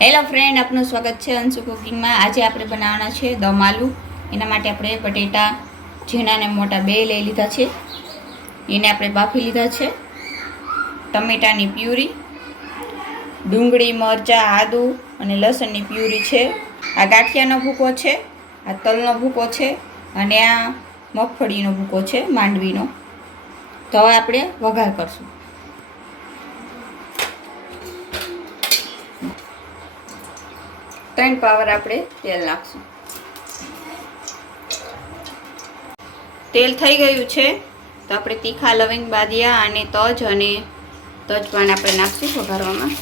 Hello friend, આપનું સ્વાગત છે અંશુ કુકિંગમાં। આજે આપણે બનાવવાના છે દમ આલુ। એના માટે આપણે બટેટા ઝીણા ને મોટા બે લઈ લીધા છે, એને આપણે બાફી લીધા છે। ટમેટાની પ્યુરી, ડુંગળી, મરચાં, આદુ અને લસણની પ્યુરી છે। આ ગાંઠિયાનો ભૂકો છે, આ તલનો ભૂકો છે અને આ મગફળીનો ભૂકો છે, માંડવીનો। તો હવે આપણે વઘાર કરશું। ત્રણ પાવર આપણે તેલ નાખશું। તેલ થઈ ગયું છે તો આપણે તીખા લવિંગ, બાદિયા અને તજ પણ આપણે નાખશું વઘારવામાં।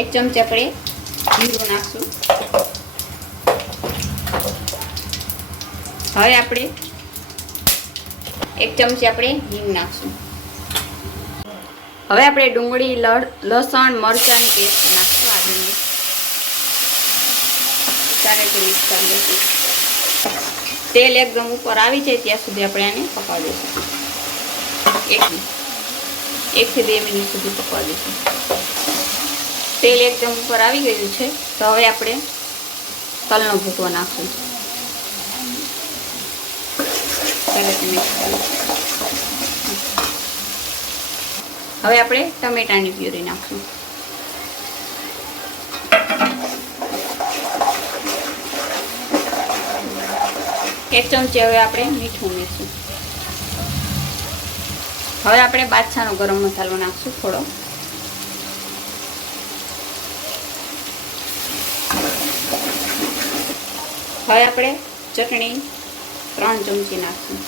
એક ચમચી આપણે જીરું નાખશું। હવે આપણે એક ચમચી આપણે હિંગ નાખશું। હવે આપણે ડુંગળી, લસણ, મરચાંની પેસ્ટ નાખશું, આદુની। સારી રીતે મિક્સ કરી લઈશું। તેલ એકદમ ઉપર આવી જાય ત્યાં સુધી આપણે આને પકવા દઈશું। 1 થી 2 મિનિટ સુધી પકવા દઈશું। તેલ એકદમ ઉપર આવી ગયું છે તો હવે આપણે તલનો ભૂકો નાખશું। હવે આપણે ટમેટાની પ્યુરી નાખશું। એક ચમચી હવે આપણે મીઠું ઉમેરશું। હવે આપણે બાદશાહનો ગરમ મસાલો નાખશું થોડો। હવે આપણે ચટણી 3 ચમચી નાખશું।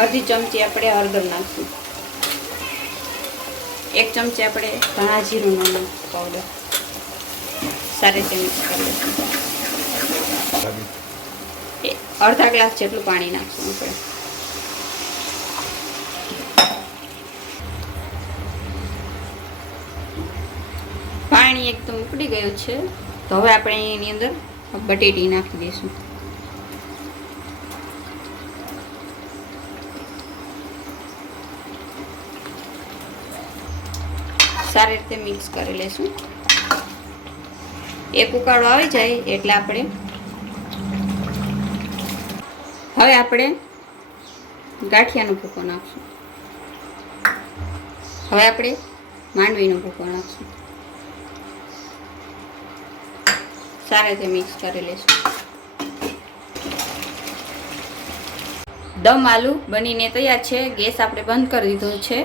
અડધી ચમચી આપણે હળદર નાખશું। 1 ચમચી આપણે ધાણા જીરુંનો પાવડર। સારી રીતે મિક્સ કરી લઈશું। અડધા ગ્લાસ જેટલું પાણી નાખશું આપણે। પાણી એકદમ ઉકળી ગયું છે તો હવે આપણે એની અંદર બટેટી નાખી દઈશું। સારી રીતે મિક્સ કરી લઈશું। એક ઉકાળો આવી જાય એટલે આપણે ગાંઠિયાનો ભૂકો નાખશું। હવે આપણે માંડવીનો ભૂકો નાખશું। સારી રીતે મિક્સ કરી લઈશું। દમ આલુ બનીને તૈયાર છે। ગેસ આપણે બંધ કરી દીધો છે।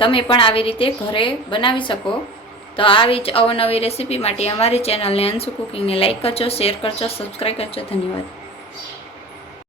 તમે પણ આવી રીતે ઘરે બનાવી શકો। તો આવી જ અવનવી રેસીપી માટે અમારી ચેનલને અંશુ કુકિંગને લાઈક કરજો, શેર કરજો, સબસ્ક્રાઈબ કરજો। ધન્યવાદ।